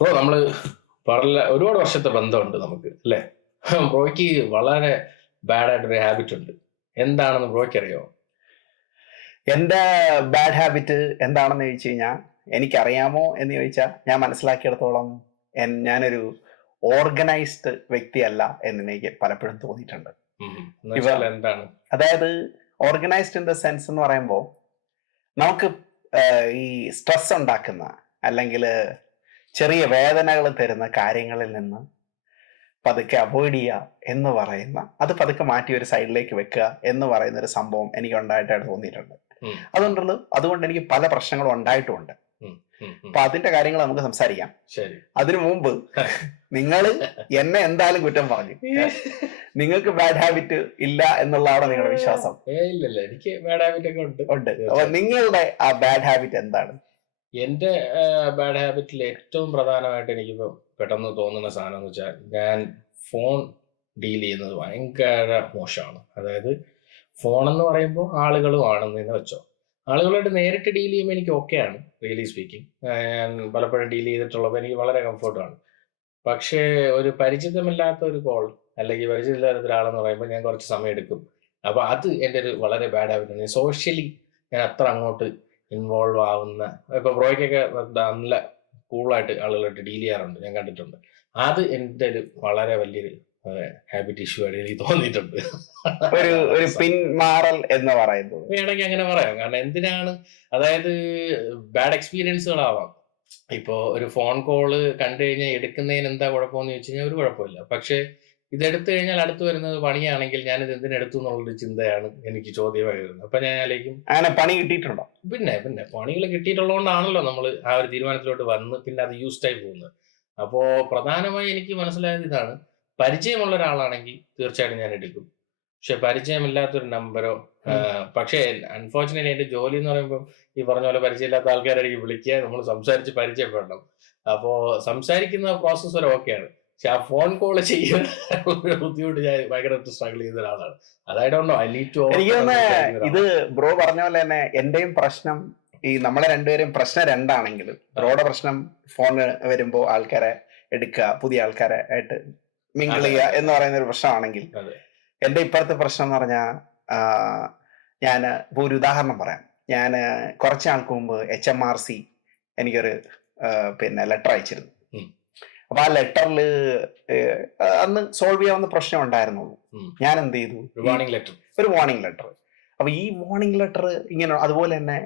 Bro നമ്മള് ഒരുപാട് വർഷത്തെ ബന്ധമുണ്ട് നമുക്ക് അല്ലേ? ബ്രോയ്ക്ക് വളരെ ബാഡ് ആയിട്ടൊരു ഹാബിറ്റ് ഉണ്ട്. എന്താണെന്ന് ബ്രോയ്ക്ക് അറിയോ? എന്റെ ബാഡ് ഹാബിറ്റ് എന്താണെന്ന് ചോദിച്ചു കഴിഞ്ഞാൽ എനിക്കറിയാമോ എന്ന് ചോദിച്ചാൽ ഞാൻ മനസ്സിലാക്കിയിടത്തോളം ഞാനൊരു ഓർഗനൈസ്ഡ് വ്യക്തിയല്ല എന്ന് എനിക്ക് പലപ്പോഴും തോന്നിയിട്ടുണ്ട്. എന്താണ്? അതായത് ഓർഗനൈസ്ഡ് ഇൻ ദ സെൻസ് എന്ന് പറയുമ്പോൾ നമുക്ക് ഈ സ്ട്രെസ് ഉണ്ടാക്കുന്ന അല്ലെങ്കിൽ ചെറിയ വേദനകൾ തരുന്ന കാര്യങ്ങളിൽ നിന്ന് പതുക്കെ അവോയ്ഡ് ചെയ്യുക എന്ന് പറയുന്ന, അത് പതുക്കെ മാറ്റി ഒരു സൈഡിലേക്ക് വെക്കുക എന്ന് പറയുന്ന ഒരു സംഭവം എനിക്ക് ഉണ്ടായിട്ടായിട്ട് തോന്നിയിട്ടുണ്ട്. അതുകൊണ്ട് എനിക്ക് പല പ്രശ്നങ്ങളും ഉണ്ടായിട്ടുമുണ്ട്. അപ്പൊ അതിന്റെ കാര്യങ്ങൾ നമുക്ക് സംസാരിക്കാം. അതിനു മുമ്പ് നിങ്ങൾ എന്നെ എന്തായാലും കുറ്റം പറഞ്ഞു. നിങ്ങൾക്ക് ബാഡ് ഹാബിറ്റ് ഇല്ല എന്നുള്ളതാണ് നിങ്ങളുടെ വിശ്വാസം? എനിക്ക് ബാഡ് ഹാബിറ്റ് ഒക്കെ ഉണ്ട്. അപ്പൊ നിങ്ങളുടെ ആ ബാഡ് ഹാബിറ്റ് എന്താണ്? എന്റെ ബാഡ് ഹാബിറ്റിൽ ഏറ്റവും പ്രധാനമായിട്ട് എനിക്കിപ്പോ പെട്ടെന്ന് തോന്നുന്ന സാധനം എന്ന് വെച്ചാൽ, ഞാൻ ഫോൺ ഡീൽ ചെയ്യുന്നത് ഭയങ്കര മോശമാണ്. അതായത് ഫോൺ എന്ന് പറയുമ്പോൾ ആളുകളും ആണെന്ന് വെച്ചോ, ആളുകളായിട്ട് നേരിട്ട് ഡീൽ ചെയ്യുമ്പോൾ എനിക്ക് ഓക്കെയാണ്, റിയലി സ്പീക്കിംഗ്. ഞാൻ പലപ്പോഴും ഡീൽ ചെയ്തിട്ടുള്ളപ്പോൾ എനിക്ക് വളരെ കംഫർട്ടാണ്. പക്ഷേ ഒരു പരിചിതമില്ലാത്ത ഒരു കോൾ അല്ലെങ്കിൽ പരിചയമില്ലാത്ത ഒരാളെന്ന് പറയുമ്പോൾ ഞാൻ കുറച്ച് സമയം എടുക്കും. അപ്പോൾ അത് എൻ്റെ ഒരു വളരെ ബാഡ് ഹാബിറ്റാണ്. സോഷ്യലി ഞാൻ അത്ര അങ്ങോട്ട് ഇൻവോൾവ് ആവുന്ന, ഇപ്പൊ ബ്രോയ്ക്കൊക്കെ നല്ല കൂളായിട്ട് ആളുകളായിട്ട് ഡീൽ ചെയ്യാറുണ്ട്, ഞാൻ കണ്ടിട്ടുണ്ട്. അത് എൻ്റെ ഒരു വളരെ വലിയൊരു ഹാബിറ്റ് ഇഷ്യൂ ആയിട്ട് എനിക്ക് തോന്നിയിട്ടുണ്ട്. ഒരു പിന്മാറൽ എന്ന് പറയുന്നത് വേണമെങ്കിൽ അങ്ങനെ പറയാം. കാരണം എന്തിനാണ്, അതായത് ബാഡ് എക്സ്പീരിയൻസുകളാവാം. ഇപ്പോ ഒരു ഫോൺ കോള് കണ്ടു കഴിഞ്ഞാൽ എടുക്കുന്നതിന് എന്താ കുഴപ്പമെന്ന് ചോദിച്ചു കഴിഞ്ഞാൽ ഒരു കുഴപ്പമില്ല. പക്ഷെ ഇതെടുത്തു കഴിഞ്ഞാൽ അടുത്ത് വരുന്നത് പണിയാണെങ്കിൽ ഞാനിത് എന്തിനെടുത്തു എന്നുള്ളൊരു ചിന്തയാണ് എനിക്ക് ചോദ്യമായി വരുന്നത്. അപ്പൊ ഞാൻ ആലോചിക്കും, അങ്ങനെ പണി കിട്ടിയിട്ടുണ്ടോ? പിന്നെ പണികൾ കിട്ടിയിട്ടുള്ളതുകൊണ്ടാണല്ലോ നമ്മൾ ആ ഒരു തീരുമാനത്തിലോട്ട് വന്ന് പിന്നെ അത് യൂസ്ഡായി പോകുന്നത്. അപ്പോ പ്രധാനമായി എനിക്ക് മനസ്സിലായത് ഇതാണ്, പരിചയമുള്ള ഒരാളാണെങ്കിൽ തീർച്ചയായിട്ടും ഞാൻ എടുക്കും. പക്ഷെ പരിചയമില്ലാത്തൊരു നമ്പരോ, പക്ഷേ അൺഫോർച്ചുനേറ്റ്ലി എന്റെ ജോലി എന്ന് പറയുമ്പോൾ ഈ പറഞ്ഞ പോലെ പരിചയമില്ലാത്ത ആൾക്കാരായിരിക്കും വിളിക്കുക, നമ്മൾ സംസാരിച്ച് പരിചയപ്പെടണം. അപ്പോ സംസാരിക്കുന്ന പ്രോസസ് വരെ ഓക്കെയാണ്, പക്ഷെ ആ ഫോൺ കോൾ ചെയ്യാൻ ബുദ്ധിമുട്ട് ഞാൻ ഭയങ്കര സ്ട്രഗിൾ ചെയ്യുന്ന ഒരാളാണ്. അതായതുകൊണ്ടോ ഐ നീഡ് ടു. ഇത് ബ്രോ പറഞ്ഞ പോലെ തന്നെ എന്റെയും പ്രശ്നം, ഈ നമ്മളെ രണ്ടുപേരും പ്രശ്നം രണ്ടാണെങ്കിലും ബ്രോയുടെ പ്രശ്നം ഫോൺ വരുമ്പോ ആൾക്കാരെ എടുക്കുക, പുതിയ ആൾക്കാരെ ആയിട്ട് മിങ്കിൾ ചെയ്യുക എന്ന് പറയുന്ന ഒരു പ്രശ്നമാണെങ്കിൽ, എന്റെ ഇപ്പോഴത്തെ പ്രശ്നം എന്ന് പറഞ്ഞാൽ, ഞാൻ ഇപ്പൊ ഒരു ഉദാഹരണം പറയാം. ഞാൻ കുറച്ച് നാൾക്ക് മുമ്പ് HMRC എനിക്കൊരു ലെറ്റർ അയച്ചിരുന്നു. അപ്പൊ ആ ലെറ്ററിൽ അന്ന് സോൾവ് ചെയ്യാവുന്ന പ്രശ്നം ഉണ്ടായിരുന്നുള്ളൂ. ഞാൻ എന്ത് ചെയ്തു, ഒരു വാർണിംഗ് ലെറ്റർ. അപ്പൊ ഈ വാർണിംഗ് ലെറ്റർ ഇങ്ങനെ, അതുപോലെ തന്നെ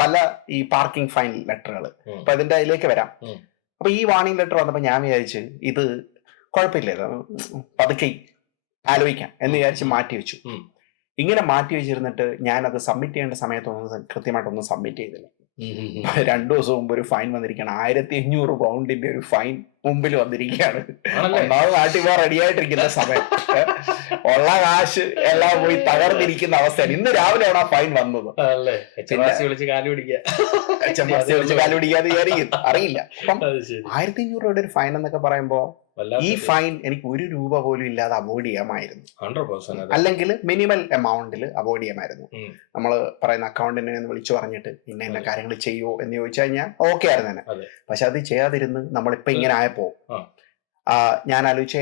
പല ഈ പാർക്കിംഗ് ഫൈൻ ലെറ്ററുകൾ, അപ്പൊ അതിന്റെ അതിലേക്ക് വരാം. അപ്പൊ ഈ വാർണിംഗ് ലെറ്റർ വന്നപ്പോ ഞാൻ വിചാരിച്ചു ഇത് കുഴപ്പമില്ല, പതുക്കെ ആലോചിക്കാം എന്ന് വിചാരിച്ച് മാറ്റി വെച്ചു. ഇങ്ങനെ മാറ്റി വെച്ചിരുന്നിട്ട് ഞാൻ അത് സബ്മിറ്റ് ചെയ്യേണ്ട സമയത്തൊന്നും കൃത്യമായിട്ടൊന്നും സബ്മിറ്റ് ചെയ്തില്ല. 2 ദിവസം മുമ്പ് ഒരു ഫൈൻ വന്നിരിക്കുകയാണ്. 1500 പൗണ്ടിന്റെ ഒരു ഫൈൻ മുമ്പിൽ വന്നിരിക്കുകയാണ്. ഒന്നാമത് നാട്ടിൽ പോകാൻ റെഡി ആയിട്ടിരിക്കുന്ന സമയം, ഉള്ള കാശ് എല്ലാം പോയി തകർന്നിരിക്കുന്ന അവസ്ഥയാണ്. ഇന്ന് രാവിലെയാണ് ആ ഫൈൻ വന്നത്. HMRC വിളിച്ച് കാല് പിടിക്കാതെ അറിയില്ല. അപ്പം 1500 രൂപയുടെ ഒരു ഫൈൻ എന്നൊക്കെ പറയുമ്പോ, ഈ ഫൈൻ എനിക്ക് 1 രൂപ പോലും ഇല്ലാതെ അവോയ്ഡ് ചെയ്യാമായിരുന്നു. 100%. അല്ലെങ്കിൽ മിനിമൽ എമൗണ്ടിൽ അവോയ്ഡ് ചെയ്യാമായിരുന്നു. നമ്മൾ പറയുന്ന അക്കൗണ്ടിനെ വിളിച്ചു പറഞ്ഞിട്ട് ഇന്ന കാര്യങ്ങൾ ചെയ്യുമോ എന്ന് ചോദിച്ചു കഴിഞ്ഞാൽ ഓക്കെ ആയിരുന്നു തന്നെ. പക്ഷെ അത് ചെയ്യാതിരുന്ന് നമ്മളിപ്പോ ഇങ്ങനെ ആയപ്പോ ഞാൻ ആലോചിച്ച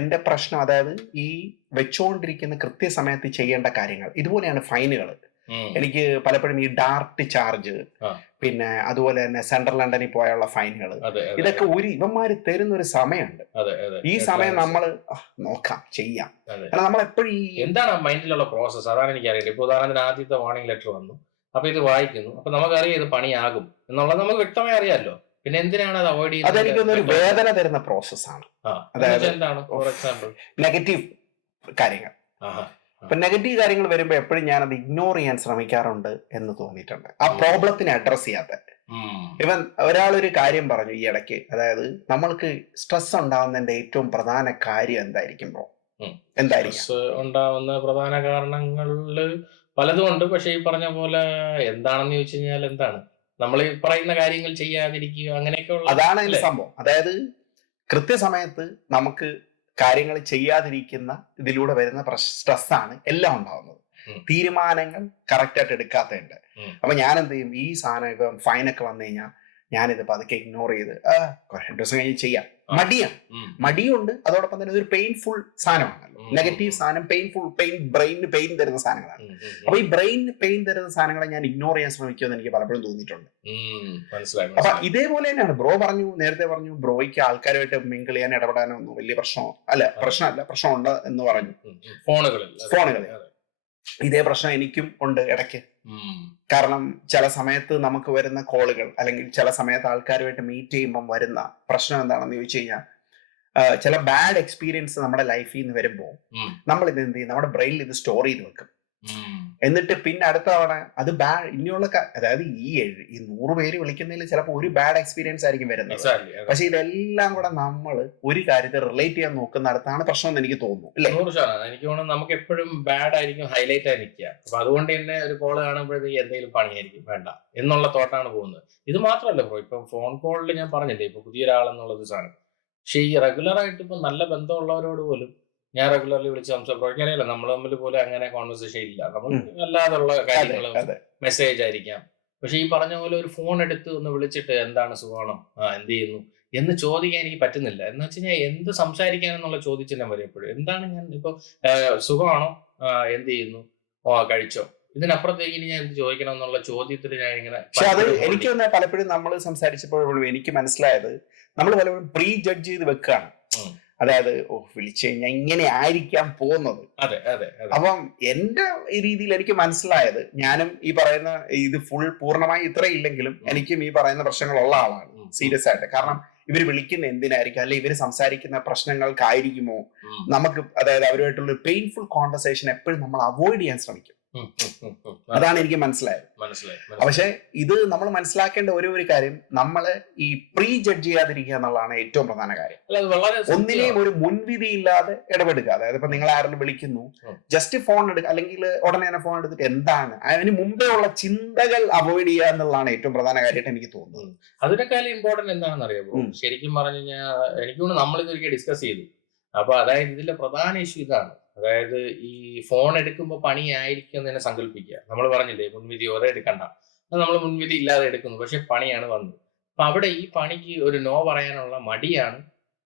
എന്റെ പ്രശ്നം, അതായത് ഈ വെച്ചുകൊണ്ടിരിക്കുന്ന കൃത്യസമയത്ത് ചെയ്യേണ്ട കാര്യങ്ങൾ ഇതുപോലെയാണ് ഫൈനുകൾ. എനിക്ക് പലപ്പോഴും ഈ ഡാർട്ട് ചാർജ്, പിന്നെ അതുപോലെ തന്നെ സെൻട്രൽ ലണ്ടനിൽ പോയുള്ള ഫൈനുകൾ, ഇതൊക്കെ ഇവന്മാര് തരുന്ന ഒരു സമയമുണ്ട്. ഈ സമയം നമ്മൾ നോക്കാം, ചെയ്യാം. കാരണം നമ്മൾ എപ്പോഴും എന്താണ് മൈൻഡിലുള്ള പ്രോസസ്, അതാണ് എനിക്കറിയില്ല. ഇപ്പൊ ഉദാഹരണത്തിന് ആദ്യത്തെ വാർണിംഗ് ലെറ്റർ വന്നു, അപ്പൊ ഇത് വായിക്കുന്നു, അപ്പൊ നമുക്കറിയാം ഇത് പണിയാകും എന്നുള്ളത് നമുക്ക് വ്യക്തമായി അറിയാലോ. പിന്നെ എന്തിനാണ് അത് അവോയ്ഡ് ചെയ്യുന്നത്? അതെനിക്കൊന്നൊരു വേദന തരുന്ന പ്രോസസ്സാണ്. അതായത് എന്താണ്, ഫോർ എക്സാമ്പിൾ നെഗറ്റീവ് കാര്യങ്ങൾ. അപ്പൊ നെഗറ്റീവ് കാര്യങ്ങൾ വരുമ്പോ എപ്പോഴും ഞാൻ അത് ഇഗ്നോർ ചെയ്യാൻ ശ്രമിക്കാറുണ്ട് എന്ന് തോന്നിയിട്ടുണ്ട്. ആ പ്രോബ്ലത്തിനെ അഡ്രസ് ചെയ്യാത്ത. ഇവൻ ഒരാളൊരു കാര്യം പറഞ്ഞു ഈ ഇടയ്ക്ക്, അതായത് നമ്മൾക്ക് സ്ട്രെസ് ഉണ്ടാവുന്നതിന്റെ ഏറ്റവും പ്രധാന കാര്യം എന്തായിരിക്കും ബ്രോ? സ്ട്രെസ് ഉണ്ടാവുന്ന പ്രധാന കാരണങ്ങളില് പലതും ഉണ്ട്. പക്ഷെ ഈ പറഞ്ഞ പോലെ എന്താണെന്ന് ചോദിച്ചു കഴിഞ്ഞാൽ, എന്താണ് നമ്മൾ ഈ പറയുന്ന കാര്യങ്ങൾ ചെയ്യാതിരിക്കുക, അങ്ങനെയൊക്കെ ഉള്ള, അതാണ് അതിന്റെ സംഭവം. അതായത് കൃത്യസമയത്ത് നമുക്ക് കാര്യങ്ങൾ ചെയ്യാതിരിക്കുന്ന ഇതിലൂടെ വരുന്ന സ്ട്രെസ്സാണ് എല്ലാം ഉണ്ടാവുന്നത്. തീരുമാനങ്ങൾ കറക്റ്റ് ആയിട്ട് എടുക്കാത്തതുണ്ട്. അപ്പൊ ഞാൻ എന്ത് ചെയ്യും, ഈ സാധനം ഇപ്പം ഫൈനൊക്കെ വന്നു കഴിഞ്ഞാൽ ഞാനിത് പതുക്കെ ഇഗ്നോർ ചെയ്ത് രണ്ടു ദിവസം കഴിഞ്ഞ് ചെയ്യാം. ആ. മടിയാണ്, ഉം. മടിയുണ്ട്. അതോടൊപ്പം തന്നെ ഇതൊരു പെയിൻഫുൾ സാധനമാണല്ലോ. ഉം. നെഗറ്റീവ് സാധനം, ബ്രെയിനിന് പെയിൻ തരുന്ന സാധനങ്ങളാണ്. അപ്പൊ ഈ ബ്രെയിനിന് പെയിൻ തരുന്ന സാധനങ്ങളെ ഞാൻ ഇഗ്നോർ ചെയ്യാൻ ശ്രമിക്കുമെന്ന് എനിക്ക് പലപ്പോഴും തോന്നിയിട്ടുണ്ട്. മനസ്സിലായി. അപ്പൊ ഇതേപോലെ തന്നെയാണ് ബ്രോ നേരത്തെ പറഞ്ഞു ബ്രോയ്ക്ക് ആൾക്കാരുമായിട്ട് മിങ്കിൾ ചെയ്യാൻ ഇടപെടാനോ ഒന്നും വലിയ പ്രശ്നമുണ്ട് എന്ന് പറഞ്ഞു. ഫോണുകളിൽ ഇതേ പ്രശ്നം എനിക്കും ഉണ്ട് ഇടയ്ക്ക്. കാരണം ചില സമയത്ത് നമുക്ക് വരുന്ന കോളുകൾ, അല്ലെങ്കിൽ ചില സമയത്ത് ആൾക്കാരുമായിട്ട് മീറ്റ് ചെയ്യുമ്പം വരുന്ന പ്രശ്നം എന്താണെന്ന് ചോദിച്ചു കഴിഞ്ഞാൽ, ചില ബാഡ് എക്സ്പീരിയൻസ് നമ്മുടെ ലൈഫിൽ നിന്ന് വരുമ്പോൾ നമ്മൾ ഇത് എന്ത് ചെയ്യും, നമ്മുടെ ബ്രെയിനിൽ ഇത് സ്റ്റോർ ചെയ്ത് വെക്കും. എന്നിട്ട് പിന്നെ അടുത്ത തവണ അത് ഇനിയുള്ള അതായത് ഈ 100 പേര് വിളിക്കുന്നതിൽ ചിലപ്പോൾ ഒരു ബാഡ് എക്സ്പീരിയൻസ് ആയിരിക്കും വരുന്നത്. പക്ഷെ ഇതെല്ലാം കൂടെ നമ്മൾ ഒരു കാര്യത്തെ റിലേറ്റ് ചെയ്യാൻ നോക്കുന്നിടത്താണ് പ്രശ്നം എന്ന് എനിക്ക് തോന്നുന്നു. അല്ലേ? എനിക്ക് തോന്നുന്നു നമുക്ക് എപ്പോഴും ബാഡ് ആയിരിക്കും ഹൈലൈറ്റ് ആയി നിൽക്കുക. അപ്പൊ അതുകൊണ്ട് തന്നെ ഒരു കോള് കാണുമ്പോഴത്തേക്ക് എന്തെങ്കിലും പണിയായിരിക്കും, വേണ്ട എന്നുള്ള തോട്ടാണ് പോകുന്നത്. ഇത് മാത്രമല്ല ബ്രോ, ഇപ്പൊ ഫോൺ കോളിൽ ഞാൻ പറഞ്ഞില്ലേ, ഇപ്പൊ പുതിയൊരാളെന്നുള്ളത് സാധനം. പക്ഷെ ഈ റെഗുലർ ആയിട്ട് ഇപ്പൊ നല്ല ബന്ധമുള്ളവരോട് പോലും ഞാൻ റെഗുലർലി വിളിച്ച് സംസാരിക്കറിയില്ല, നമ്മൾ തമ്മിൽ പോലും അങ്ങനെ കോൺവെർസേഷൻ ഇല്ല. നമ്മൾ അല്ലാതുള്ള കാര്യങ്ങളും മെസ്സേജ് ആയിരിക്കാം. പക്ഷെ ഈ പറഞ്ഞ പോലെ ഒരു ഫോൺ എടുത്ത് ഒന്ന് വിളിച്ചിട്ട് എന്താണ് സുഖമാണോ, എന്ത് ചെയ്യുന്നു എന്ന് ചോദിക്കാൻ എനിക്ക് പറ്റുന്നില്ല. എന്ന് വെച്ച് കഴിഞ്ഞാൽ എന്ത് സംസാരിക്കാനെന്നുള്ള ചോദിച്ചില്ല വരെ എപ്പോഴും. എന്താണ് ഞാൻ ഇപ്പൊ സുഖമാണോ, എന്ത് ചെയ്യുന്നു, കഴിച്ചോ, ഇതിനപ്പുറത്തേക്ക് ഇനി ഞാൻ എന്ത് ചോദിക്കണം എന്നുള്ള ചോദ്യത്തിൽ ഞാൻ ഇങ്ങനെ. പക്ഷെ അത് എനിക്ക് പലപ്പോഴും നമ്മൾ സംസാരിച്ചപ്പോഴും എനിക്ക് മനസ്സിലായത്, നമ്മൾ പലപ്പോഴും പ്രീ ജഡ്ജ് ചെയ്ത് വെക്കുകയാണ്. അതായത് വിളിച്ചു കഴിഞ്ഞാൽ ഇങ്ങനെ ആയിരിക്കാം പോകുന്നത്. അപ്പം എന്റെ രീതിയിൽ എനിക്ക് മനസ്സിലായത്, ഞാനും ഈ പറയുന്ന ഇത് പൂർണ്ണമായി ഇത്ര ഇല്ലെങ്കിലും എനിക്കും ഈ പറയുന്ന പ്രശ്നങ്ങളുള്ള ആളാണ് സീരിയസ് ആയിട്ട്. കാരണം ഇവർ വിളിക്കുന്ന എന്തിനായിരിക്കും, അല്ലെ ഇവർ സംസാരിക്കുന്ന പ്രശ്നങ്ങൾക്കായിരിക്കുമോ നമുക്ക്, അതായത് അവരുമായിട്ടുള്ള പെയിൻഫുൾ കോൺവെർസേഷൻ എപ്പോഴും നമ്മൾ അവോയ്ഡ് ചെയ്യാൻ ശ്രമിക്കും. അതാണ് എനിക്ക് മനസ്സിലായത്. പക്ഷെ ഇത് നമ്മൾ മനസ്സിലാക്കേണ്ട ഒരു കാര്യം, നമ്മള് ഈ പ്രീ ജഡ്ജ് ചെയ്യാതിരിക്കുക എന്നുള്ളതാണ് ഏറ്റവും പ്രധാന കാര്യം. ഒന്നിനെയും ഒരു മുൻവിധി ഇല്ലാതെ ഇടപെടുക. അതായത് ഇപ്പൊ നിങ്ങൾ ആരെങ്കിലും വിളിക്കുന്നു, ജസ്റ്റ് ഫോൺ എടുക്കുക, അല്ലെങ്കിൽ ഉടനെ തന്നെ ഫോൺ എടുത്തിട്ട് എന്താണ് അതിന് മുമ്പേ ഉള്ള ചിന്തകൾ അവോയ്ഡ് ചെയ്യുക എന്നുള്ളതാണ് ഏറ്റവും പ്രധാന കാര്യമായിട്ട് എനിക്ക് തോന്നുന്നത്. അതിനേക്കാളും ഇമ്പോർട്ടന്റ് എന്താണെന്ന് അറിയാമോ, ശരിക്കും പറഞ്ഞു കഴിഞ്ഞാൽ എനിക്ക് നമ്മളിതൊരിക്കൽ ഡിസ്കസ് ചെയ്തു. അപ്പൊ അതായത് ഇതിലെ പ്രധാന ഇഷ്യൂ ഇതാണ്. അതായത് ഈ ഫോൺ എടുക്കുമ്പോൾ പണിയായിരിക്കും എന്ന് തന്നെ സങ്കല്പിക്കുക. നമ്മൾ പറഞ്ഞില്ലേ മുൻവിധിയോടെ എടുക്കണ്ട, അത് നമ്മൾ മുൻവിധി ഇല്ലാതെ എടുക്കുന്നു, പക്ഷെ പണിയാണ് വന്നത്. അപ്പൊ അവിടെ ഈ പണിക്ക് ഒരു നോ പറയാനുള്ള മടിയാണ്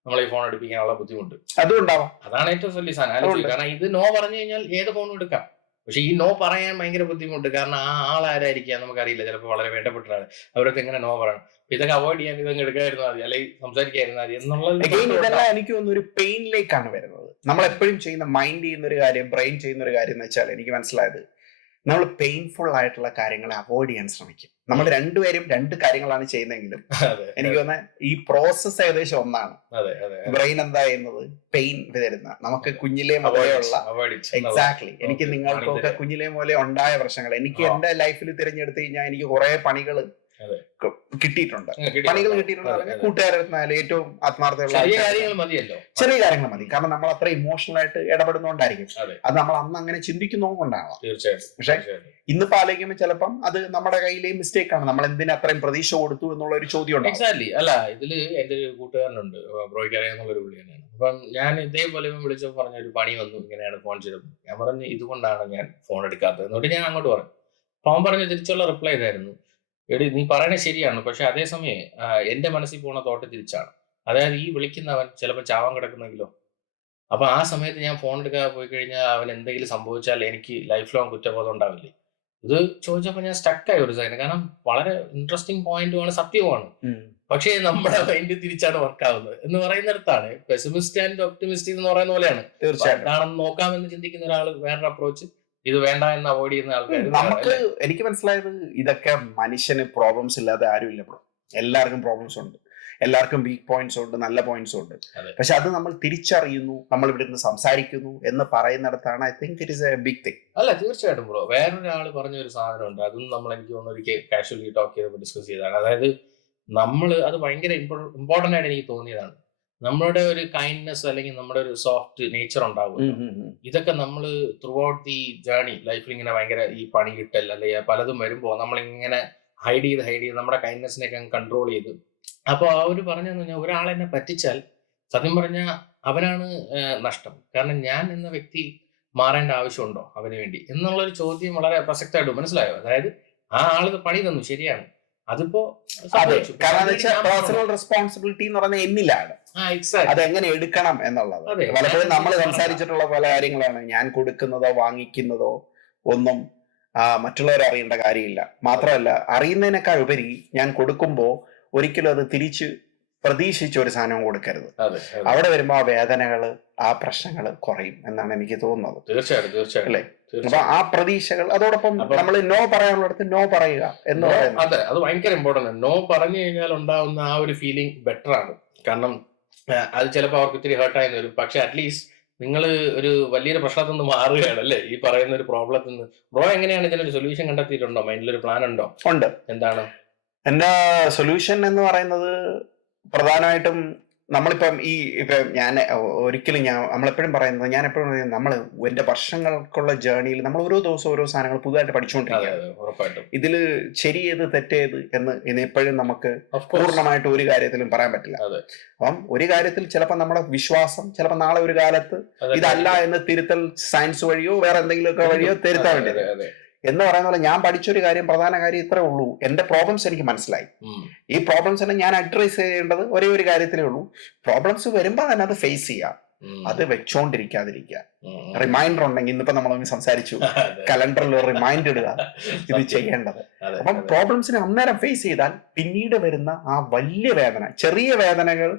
നമ്മളെ ഈ ഫോൺ എടുപ്പിക്കാനുള്ള ബുദ്ധിമുട്ട്. അതുണ്ടാവാം. അതാണ് ഏറ്റവും വലിയ സാധനം. കാരണം ഇത് നോ പറഞ്ഞു കഴിഞ്ഞാൽ ഏത് ഫോണും എടുക്കാം, പക്ഷെ ഈ നോ പറയാൻ ഭയങ്കര ബുദ്ധിമുട്ട്. കാരണം ആ ആളാരായിരിക്കാം നമുക്കറിയില്ല, ചിലപ്പോൾ വളരെ വേണ്ടപ്പെട്ട ആൾ, അവരൊക്കെ എങ്ങനെ നോ പറയണം. ഇതൊക്കെ അവോയ്ഡ് ചെയ്യാൻ ഇതങ്ങ് എടുക്കാതിരുന്നാൽ മതി, അല്ലെങ്കിൽ സംസാരിക്കാതിരുന്നാൽ മതി എന്നുള്ളത്. ഇതെല്ലാം എനിക്ക് തോന്നുന്നു ഒരു പെയിനിലേക്കാണ് വരുന്നത്. നമ്മൾ എപ്പോഴും ചെയ്യുന്ന മൈൻഡ് ചെയ്യുന്ന ഒരു കാര്യം, ബ്രെയിൻ ചെയ്യുന്ന ഒരു കാര്യം എന്ന് വെച്ചാൽ, എനിക്ക് മനസ്സിലായത് നമ്മൾ പെയിൻഫുൾ ആയിട്ടുള്ള കാര്യങ്ങളെ അവോയ്ഡ് ചെയ്യാൻ ശ്രമിക്കും. നമ്മൾ രണ്ടുപേരും രണ്ട് കാര്യങ്ങളാണ് ചെയ്യുന്നതെങ്കിലും എനിക്ക് തോന്നുന്നത് ഈ പ്രോസസ് ഏകദേശം ഒന്നാണ്. ബ്രെയിൻ എന്താ ചെയ്യുന്നത്, പെയിൻ തരുന്ന, നമുക്ക് കുഞ്ഞിലെ മുതലെയുള്ള, എക്സാക്ട്ലി എനിക്ക് നിങ്ങൾക്കൊക്കെ കുഞ്ഞിലെ മുതലേ ഉണ്ടായ പ്രശ്നങ്ങൾ, എനിക്ക് എന്റെ ലൈഫിൽ തിരഞ്ഞെടുത്ത് കഴിഞ്ഞാൽ എനിക്ക് കുറെ പണികൾ കിട്ടിയിട്ടുണ്ട്. കൂട്ടുകാരെടുത്താലും ഏറ്റവും ആത്മാർത്ഥമുള്ള ചെറിയ കാര്യങ്ങൾ മതി. കാരണം നമ്മൾ അത്ര ഇമോഷണൽ ആയിട്ട് ഇടപെടുന്നോണ്ടായിരിക്കും. അത് നമ്മൾ അന്ന് അങ്ങനെ ചിന്തിക്കുന്നതുകൊണ്ടാണ്. പക്ഷെ ഇന്നിപ്പോ ആലോചിക്കുമ്പോൾ ചിലപ്പം അത് നമ്മുടെ കയ്യിലെ മിസ്റ്റേക്ക് ആണ്. നമ്മൾ എന്തിനാ അത്രയും പ്രതീക്ഷ കൊടുത്തു എന്നുള്ള ഒരു ചോദ്യം ഉണ്ട്. അല്ല, ഇതില് എന്റെ ഒരു കൂട്ടുകാരനുണ്ട്, ബ്രോയ്ക്കറിയാന്നുള്ളൊരു പുള്ളിയാണ്. അപ്പം ഞാൻ ഇതേപോലെ വിളിച്ചപ്പോൾ പറഞ്ഞ ഒരു പണി വന്നു, ഇങ്ങനെയാണ് ഫോൺ ചെയ്തത്. ഞാൻ പറഞ്ഞു ഇതുകൊണ്ടാണ് ഞാൻ ഫോൺ എടുക്കാത്തത്. എന്നിട്ട് ഞാൻ അങ്ങോട്ട് പറഞ്ഞു. അപ്പൊ അവൻ പറഞ്ഞ തിരിച്ചുള്ള റിപ്ലൈ ഇതായിരുന്നു, എടി നീ പറയണത് ശരിയാണ്, പക്ഷെ അതേസമയം എന്റെ മനസ്സിൽ പോണ തോട്ട് തിരിച്ചാണ്. അതായത് ഈ വിളിക്കുന്നവൻ ചിലപ്പോൾ ചാവാൻ കിടക്കുന്നെങ്കിലോ, അപ്പൊ ആ സമയത്ത് ഞാൻ ഫോൺ എടുക്കാതെ പോയി കഴിഞ്ഞാൽ അവൻ എന്തെങ്കിലും സംഭവിച്ചാൽ എനിക്ക് ലൈഫ് ലോങ് കുറ്റബോധം ഉണ്ടാവില്ലേ. ഇത് ചോദിച്ചപ്പോൾ ഞാൻ സ്റ്റക്കായി ഒരു സെക്കൻഡ്. കാരണം വളരെ ഇൻട്രസ്റ്റിംഗ് പോയിന്റുമാണ്, സത്യവുമാണ്. പക്ഷേ നമ്മുടെ മൈൻഡ് തിരിച്ചാണ് വർക്ക് ആവുന്നത് എന്ന് പറയുന്നിടത്താണ് പെസിമിസ്റ്റ് ആൻഡ് ഒപ്റ്റിമിസ്റ്റ് എന്ന് പറയുന്ന പോലെയാണ്. തീർച്ചയായിട്ടും എന്താണെന്ന് നോക്കാമെന്ന് ചിന്തിക്കുന്ന ഒരാൾ വേറൊരു അപ്രോച്ച്, ഇത് വേണ്ട എന്ന് അവോയ്ഡ് ചെയ്യുന്ന ആൾക്കാർ. നമുക്ക് എനിക്ക് മനസ്സിലായത് ഇതൊക്കെ മനുഷ്യന് പ്രോബ്ലംസ് ഇല്ലാതെ ആരും ഇല്ല. എല്ലാവർക്കും പ്രോബ്ലംസ് ഉണ്ട്, എല്ലാവർക്കും വീക്ക് പോയിന്റ്സ് ഉണ്ട്, നല്ല പോയിന്റ്സ് ഉണ്ട്. പക്ഷെ അത് നമ്മൾ തിരിച്ചറിയുന്നു, നമ്മൾ ഇവിടെ നിന്ന് സംസാരിക്കുന്നു എന്ന് പറയുന്നിടത്താണ് I think it is a big thing. അല്ല, തീർച്ചയായിട്ടും ബ്രോ. വേറൊരാൾ പറഞ്ഞൊരു സാധനമുണ്ട്, അതും നമ്മൾ എനിക്ക് തോന്നുന്നു കാഷ്വലി ടോക്ക് ചെയ്തപ്പോൾ ഡിസ്കസ് ചെയ്തതാണ്. അതായത് നമ്മൾ അത് ഭയങ്കര ഇമ്പോർട്ടന്റ് ആയിട്ട് എനിക്ക് തോന്നിയതാണ്. നമ്മുടെ ഒരു കൈൻഡ്നെസ് അല്ലെങ്കിൽ നമ്മുടെ ഒരു സോഫ്റ്റ് നേച്ചർ ഉണ്ടാവും. ഇതൊക്കെ നമ്മൾ ത്രൂ ഔട്ട് ദി ജേർണി ലൈഫിൽ ഇങ്ങനെ ഭയങ്കര ഈ പണി കിട്ടൽ അല്ലെങ്കിൽ പലതും വരുമ്പോൾ നമ്മളിങ്ങനെ ഹൈഡ് ചെയ്ത് നമ്മുടെ കൈൻഡ്നെസ്സിനെയൊക്കെ കൺട്രോൾ ചെയ്ത്. അപ്പോൾ അവർ പറഞ്ഞതെന്ന് പറഞ്ഞാൽ, ഒരാളെന്നെ പറ്റിച്ചാൽ സത്യം പറഞ്ഞാൽ അവനാണ് നഷ്ടം. കാരണം ഞാൻ എന്ന വ്യക്തി മാറേണ്ട ആവശ്യമുണ്ടോ അവന് വേണ്ടി എന്നുള്ളൊരു ചോദ്യം വളരെ പ്രസക്തമായിട്ട് മനസ്സിലായോ. അതായത് ആ ആള് പണി തന്നു, ശരിയാണ്. അതിപ്പോ അതെ, സംഭവിച്ചു. കാരണം എന്ന് അതിലേക്ക് വെച്ചാൽ ഞാൻ പേഴ്സണൽ മാറണം. റെസ്പോൺസിബിലിറ്റി എന്ന് പറയുന്നത് എന്നിലാണ് എക്സാക്ട്. അത് എങ്ങനെ എടുക്കണം എന്നുള്ളത്. അതെ, പലപ്പോഴും ഞാൻ നമ്മൾ മാറണ്ട. സംസാരിച്ചിട്ടുള്ള പല കാര്യങ്ങളാണ് ഞാൻ കൊടുക്കുന്നതോ വാങ്ങിക്കുന്നതോ ഒന്നും മറ്റുള്ളവരെ അറിയേണ്ട കാര്യമില്ല. മാത്രമല്ല അറിയുന്നതിനേക്കാൾ ഉപരി ഞാൻ കൊടുക്കുമ്പോൾ ഒരിക്കലും അത് തിരിച്ച് പ്രതീക്ഷിച്ച ഒരു സാധനം കൊടുക്കരുത്. അതെ, അതെ. അവിടെ വരുമ്പോ ആ വേദനകള് ആ പ്രശ്നങ്ങള് കുറയും എന്നാണ് എനിക്ക് തോന്നുന്നത്. തീർച്ചയായിട്ടും, തീർച്ചയായിട്ടും. അല്ലേ? അപ്പൊ തീർച്ചയായും. ആ പ്രതീക്ഷകൾ അതോടൊപ്പം അപ്പം നമ്മൾ നോ പറയാനുള്ളടത്ത് നോ പറയുക എന്ന് നോ, പറയുന്നത്. അതെ, അത് ഭയങ്കര ഇമ്പോർട്ടന്റ് ആണ്. നോ പറഞ്ഞു കഴിഞ്ഞാൽ ഉണ്ടാവുന്ന ആ ഒരു ഫീലിംഗ് ബെറ്റർ ആണ്. കാരണം അത് ചിലപ്പോൾ അവർക്ക് ഇത്തിരി ഹേർട്ടായി വരും. പക്ഷെ അറ്റ്ലീസ്റ്റ് നിങ്ങൾ ഒരു വലിയൊരു പ്രശ്നത്തിൽ നിന്ന് മാറുകയാണ് അല്ലേ, ഈ പറയുന്ന ഒരു പ്രോബ്ലത്തിൽ നിന്ന്. ബ്രോ എങ്ങനെയാണ് ഇതിനൊരു സൊല്യൂഷൻ കണ്ടെത്തിയിട്ടുണ്ടോ? മൈൻഡിലൊരു പ്ലാൻ ഉണ്ടോ? ഉണ്ട്. എന്താണ്? എന്റെ സൊല്യൂഷൻ എന്ന് പറയുന്നത് പ്രധാനമായിട്ടും നമ്മളിപ്പം ഞാൻ ഒരിക്കലും നമ്മളെപ്പോഴും പറയുന്നത്, ഞാൻ എപ്പോഴും നമ്മൾ എന്റെ വർഷങ്ങൾക്കുള്ള ജേർണിയിൽ നമ്മൾ ഓരോ ദിവസവും ഓരോ സാധനങ്ങൾ പുതുതായിട്ട് അതെ, പഠിച്ചുകൊണ്ടിരിക്കുകയാണ്. അതെ, ഉറപ്പായിട്ടും. ഇതില് ശരിയേത് തെറ്റേത് എന്ന് ഇന്നെപ്പോഴും നമുക്ക് Of course. പൂർണ്ണമായിട്ട് ഒരു കാര്യത്തിലും പറയാൻ പറ്റില്ല. അതെ, അപ്പം ഒരു കാര്യത്തിൽ ചിലപ്പോൾ നമ്മുടെ വിശ്വാസം ചിലപ്പോൾ നാളെ ഒരു കാലത്ത് അതെ, ഇതല്ല എന്ന് തിരുത്തൽ സയൻസ് വഴിയോ വേറെ എന്തെങ്കിലുമൊക്കെ വഴിയോ തിരുത്താൻ അതെ, വേണ്ടി അതെ, അതെ. എന്ന് പറയുന്ന പോലെ ഞാൻ പഠിച്ചൊരു കാര്യം, പ്രധാന കാര്യം ഇത്രേ ഉള്ളൂ. എന്റെ പ്രോബ്ലംസ് എനിക്ക് മനസ്സിലായി. ഉം. ഈ പ്രോബ്ലംസിനെ ഞാൻ അഡ്രസ് ചെയ്യേണ്ടത് ഒരേ ഒരു കാര്യത്തിലേ ഉള്ളൂ. പ്രോബ്ലംസ് വരുമ്പോൾ തന്നെ അത് ഫേസ് ചെയ്യാം, ഉം. അത് വെച്ചോണ്ടിരിക്കാതിരിക്കുക. ഉം. റിമൈൻഡർ ഉണ്ടെങ്കിൽ ഇന്നിപ്പോ നമ്മളൊന്ന് സംസാരിച്ചു, അതെ. കലണ്ടറിൽ റിമൈൻഡ് ഇടുക ഇത് സത്യം. ചെയ്യേണ്ടത്. അതെ, അപ്പം അതെ. പ്രോബ്ലംസിനെ അന്നേരം ഫേസ് ചെയ്താൽ പിന്നീട് വരുന്ന ആ വലിയ വേദന, ചെറിയ വേദനകൾ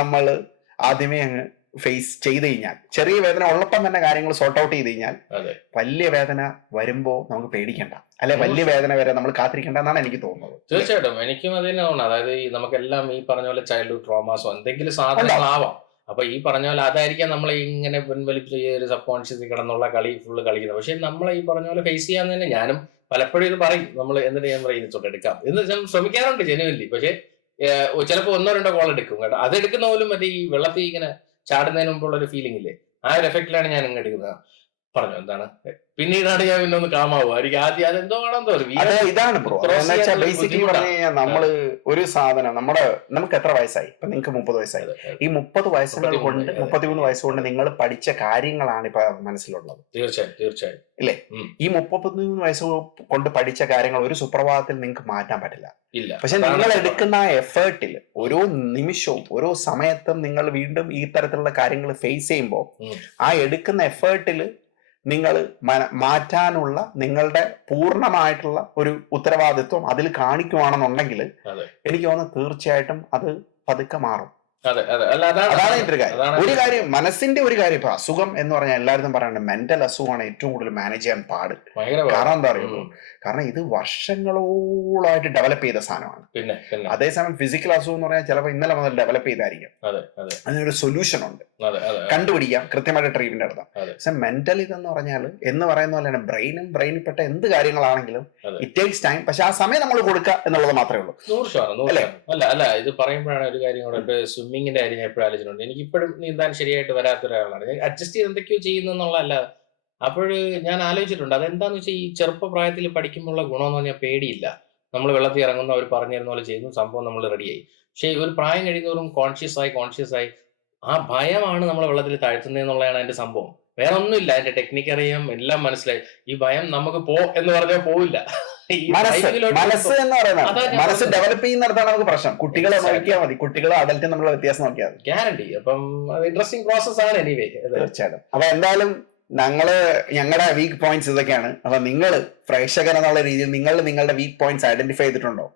നമ്മൾ ആദ്യമേ അങ്ങ് ഫേസ് ചെയ്ത് കഴിഞ്ഞാൽ, ചെറിയ വേദന ഉള്ളപ്പം തന്നെ കാര്യങ്ങൾ സോർട്ട് ഔട്ട് ചെയ്ത് കഴിഞ്ഞാൽ അതെ. വലിയ വേദന വരുമ്പോ നമുക്ക് പേടിക്കണ്ട, അല്ലെ വലിയ വേദന വരെ നമ്മൾ കാത്തിരിക്കേണ്ട എന്നാണ് എനിക്ക് തോന്നുന്നത്. തീർച്ചയായിട്ടും എനിക്കും അത് തന്നെ തോന്നുന്നു. അതായത് ഈ നമുക്കെല്ലാം ഈ പറഞ്ഞ പോലെ ചൈൽഡ്ഹുഡ് ട്രോമാസോ എന്തെങ്കിലും സാധനങ്ങളാവാം. അപ്പൊ ഈ പറഞ്ഞ പോലെ അതായിരിക്കാം നമ്മളെ ഇങ്ങനെ പിൻവലിച്ച് ഈ ഒരു സബ് കോൺഷ്യസിൽ കിടന്നുള്ള കളി ഫുള്ള് കളിക്കുന്നത്. പക്ഷെ നമ്മളെ ഈ പറഞ്ഞ പോലെ ഫേസ് ചെയ്യാൻ തന്നെ ഞാനും പലപ്പോഴും ഇത് പറയും. നമ്മൾ എന്നിട്ട് ഞാൻ പറയും ഇതൊട്ട് എടുക്കാം എന്ന് ഞാൻ ശ്രമിക്കാറുണ്ട് ജെനുവൻലി. പക്ഷെ ചിലപ്പോൾ 1-2 കോൾ എടുക്കും കേട്ടോ. അത് എടുക്കുന്ന പോലും മറ്റേ ഈ വെള്ളത്തിൽ ഇങ്ങനെ ചാടുന്നതിന് മുമ്പുള്ള ഒരു ഫീലിംഗ് ഇല്ലേ, ആ ഒരു എഫക്റ്റിലാണ് ഞാൻ ഇങ്ങ് എടുക്കുന്നത്. പറഞ്ഞു എന്താണ്, പിന്നീടാണ് ഞാൻ പിന്നെ ഒന്ന് കാമാവുക. എനിക്ക് ആദ്യം അതെന്തോ ആണെന്ന് തോന്നി. അത് ഇതാണ് ബ്രോ. ബേസിക്കലി പറഞ്ഞു കഴിഞ്ഞാൽ നമ്മള് ഒരു സാധനം നമുക്ക് എത്ര വയസ്സായി? ഇപ്പൊ നിങ്ങൾക്ക് 30 വയസ്സായി. ഈ 30 വയസ്സുകൾ കൊണ്ട് 33 വയസ്സുകൊണ്ട് നിങ്ങൾ പഠിച്ച കാര്യങ്ങളാണ് ഇപ്പൊ മനസ്സിലുള്ളത്. തീർച്ചയായും, തീർച്ചയായും. ഇല്ലേ? ഈ 33 വയസ്സ് കൊണ്ട് പഠിച്ച കാര്യങ്ങൾ ഒരു സുപ്രഭാതത്തിൽ നിങ്ങൾക്ക് മാറ്റാൻ പറ്റില്ല. ഇല്ല. പക്ഷെ നിങ്ങൾ എടുക്കുന്ന ആ എഫേർട്ടിൽ ഓരോ നിമിഷവും ഓരോ സമയത്തും നിങ്ങൾ വീണ്ടും ഈ തരത്തിലുള്ള കാര്യങ്ങൾ ഫേസ് ചെയ്യുമ്പോൾ ആ എടുക്കുന്ന എഫേർട്ടിൽ നിങ്ങൾ മാറ്റാനുള്ള നിങ്ങളുടെ പൂർണ്ണമായിട്ടുള്ള ഒരു ഉത്തരവാദിത്വം അതിൽ കാണിക്കുവാണെന്നുണ്ടെങ്കിൽ എനിക്ക് തോന്നുന്നു തീർച്ചയായിട്ടും അത് പതുക്കെ മാറും. അതാണ് എന്റെ ഒരു കാര്യം. ഒരു കാര്യം മനസ്സിന്റെ ഒരു കാര്യം, ഇപ്പൊ അസുഖം എന്ന് പറഞ്ഞാൽ എല്ലാവരും പറയാനുണ്ട് മെന്റൽ അസുഖമാണ് ഏറ്റവും കൂടുതൽ മാനേജ് ചെയ്യാൻ പാട്. കാരണം എന്താ പറയുള്ളൂ, കാരണം ഇത് വർഷങ്ങളോളായിട്ട് ഡെവലപ്പ് ചെയ്ത സാധനമാണ്. അതേസമയം ഫിസിക്കൽ അസുഖം എന്ന് പറഞ്ഞാൽ ചിലപ്പോൾ ഇന്നലെ മുതൽ ഡെവലപ്പ് ചെയ്തായിരിക്കും. അതിനൊരു സൊല്യൂഷൻ ഉണ്ട്, കണ്ടുപിടിക്കാം, കൃത്യമായിട്ട് ട്രീറ്റ്മെന്റ് എടുത്താം. പക്ഷെ മെന്റൽ ഇതെന്ന് പറഞ്ഞാൽ എന്ന് പറയുന്ന പോലെയാണ് ബ്രെയിനിൽപ്പെട്ട എന്ത് കാര്യങ്ങളാണെങ്കിലും ഇറ്റ് ടേക്സ് ടൈം. പക്ഷെ ആ സമയം നമ്മൾ കൊടുക്കുക എന്നുള്ളത് മാത്രമേ ഉള്ളൂ. 100%. അല്ല ഇത് പറയുമ്പോഴാണ് ഒരു കാര്യം കൂടെ. സ്വിമ്മിങ്ങിന്റെ കാര്യം ഞാൻ എപ്പോഴും ആലോചിച്ചിട്ടുണ്ട്. എനിക്ക് ഇപ്പോഴും നീന്താൻ ശരിയായിട്ട് വരാത്ത ഒരാളാണ്. ഞാൻ അഡ്ജസ്റ്റ് ചെയ്ത് എന്തൊക്കെയോ ചെയ്യുന്നല്ല. അപ്പോൾ ഞാൻ ആലോചിച്ചിട്ടുണ്ട് അതെന്താന്ന് വെച്ചാൽ ഈ ചെറുപ്പപ്രായത്തിൽ പഠിക്കുമ്പോഴുള്ള ഗുണമെന്ന് പറഞ്ഞാൽ പേടിയില്ല. നമ്മൾ വെള്ളത്തിൽ ഇറങ്ങുന്ന അവർ പറഞ്ഞു തരുന്ന പോലെ ചെയ്യുന്നു, സംഭവം നമ്മൾ റെഡിയായി. പക്ഷെ ഒരു പ്രായം കഴിയുന്നവരും കോൺഷ്യസ് ആയി ആ ഭയമാണ് നമ്മളെ വെള്ളത്തിൽ താഴ്ത്തുന്നതെന്നുള്ളതാണ് അതിന്റെ സംഭവം. വേറെ ഒന്നുമില്ല. അതിന്റെ ടെക്നിക്ക് അറിയാം, എല്ലാം മനസ്സിലായി. ഈ ഭയം നമുക്ക് എന്ന് പറഞ്ഞാൽ പോവില്ല. മനസ്സ് എന്ന് പറയുന്നത് മനസ്സ് ഡെവലപ്പ് ചെയ്യുന്നിടത്താണ് നമുക്ക് പ്രശ്നം. കുട്ടികളെ നോക്കിയാൽ മതി, കുട്ടികളെ അഡൽറ്റ് നമ്മൾ വ്യത്യാസം നോക്കിയാൽ മതി, ഗ്യാരണ്ടി. അപ്പം ഇൻട്രസ്റ്റിംഗ് പ്രോസസ് ആണ്. എനിവേ തീർച്ചയായിട്ടും. അപ്പൊ എന്തായാലും ഞങ്ങളുടെ വീക്ക് പോയിന്റ്സ് ഇതൊക്കെയാണ്. അപ്പൊ നിങ്ങൾ പ്രേക്ഷകർ എന്നുള്ള രീതിയിൽ നിങ്ങളുടെ വീക്ക് പോയിന്റ്സ് ഐഡന്റിഫൈ ചെയ്തിട്ടുണ്ടോ?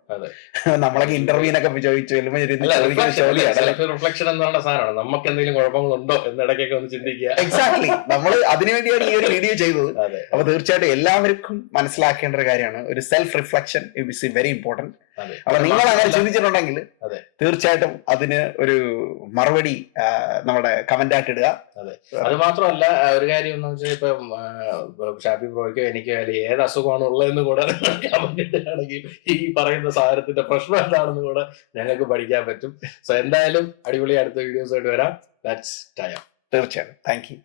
നമ്മളൊക്കെ ഇന്റർവ്യൂനൊക്കെ ചോദിച്ചു റിഫ്ലക്ഷൻ എന്നുള്ള സാധനമാണ്. നമുക്ക് എന്തെങ്കിലും കുഴപ്പങ്ങളുണ്ടോ എന്ന് ഇടയ്ക്കൊക്കെ ഒന്ന് ചിന്തിക്കുക. എക്സാക്ട്ലി, നമ്മൾ അതിനുവേണ്ടിയാണ് ഈ ഒരു വീഡിയോ ചെയ്തത്. അപ്പൊ തീർച്ചയായിട്ടും എല്ലാവർക്കും മനസ്സിലാക്കേണ്ട ഒരു കാര്യമാണ് ഒരു self reflection is very important. അപ്പൊ നിങ്ങൾ അങ്ങനെ ചിന്തിച്ചിട്ടുണ്ടെങ്കിൽ തീർച്ചയായിട്ടും അതിന് ഒരു മറുപടി നമ്മുടെ കമന്റ് ആയിട്ട് ഇടുക. അത് മാത്രമല്ല ഒരു കാര്യം എന്ന് വെച്ചാൽ ഇപ്പം ഷാബി ബ്രോയ്ക്കോ എനിക്കോ അല്ലെങ്കിൽ ഏത് അസുഖമാണ് ഉള്ളതെന്ന് കൂടെ കമന്റ് ഇടുകയാണെങ്കിൽ ഈ പറയുന്ന സാധനത്തിന്റെ പ്രശ്നം എന്താണെന്ന് കൂടെ ഞങ്ങൾക്ക് പഠിക്കാൻ പറ്റും. സോ എന്തായാലും അടിപൊളി അടുത്ത വീഡിയോസ് ആയിട്ട് വരാം. That's time. തീർച്ചയായും. Thank U.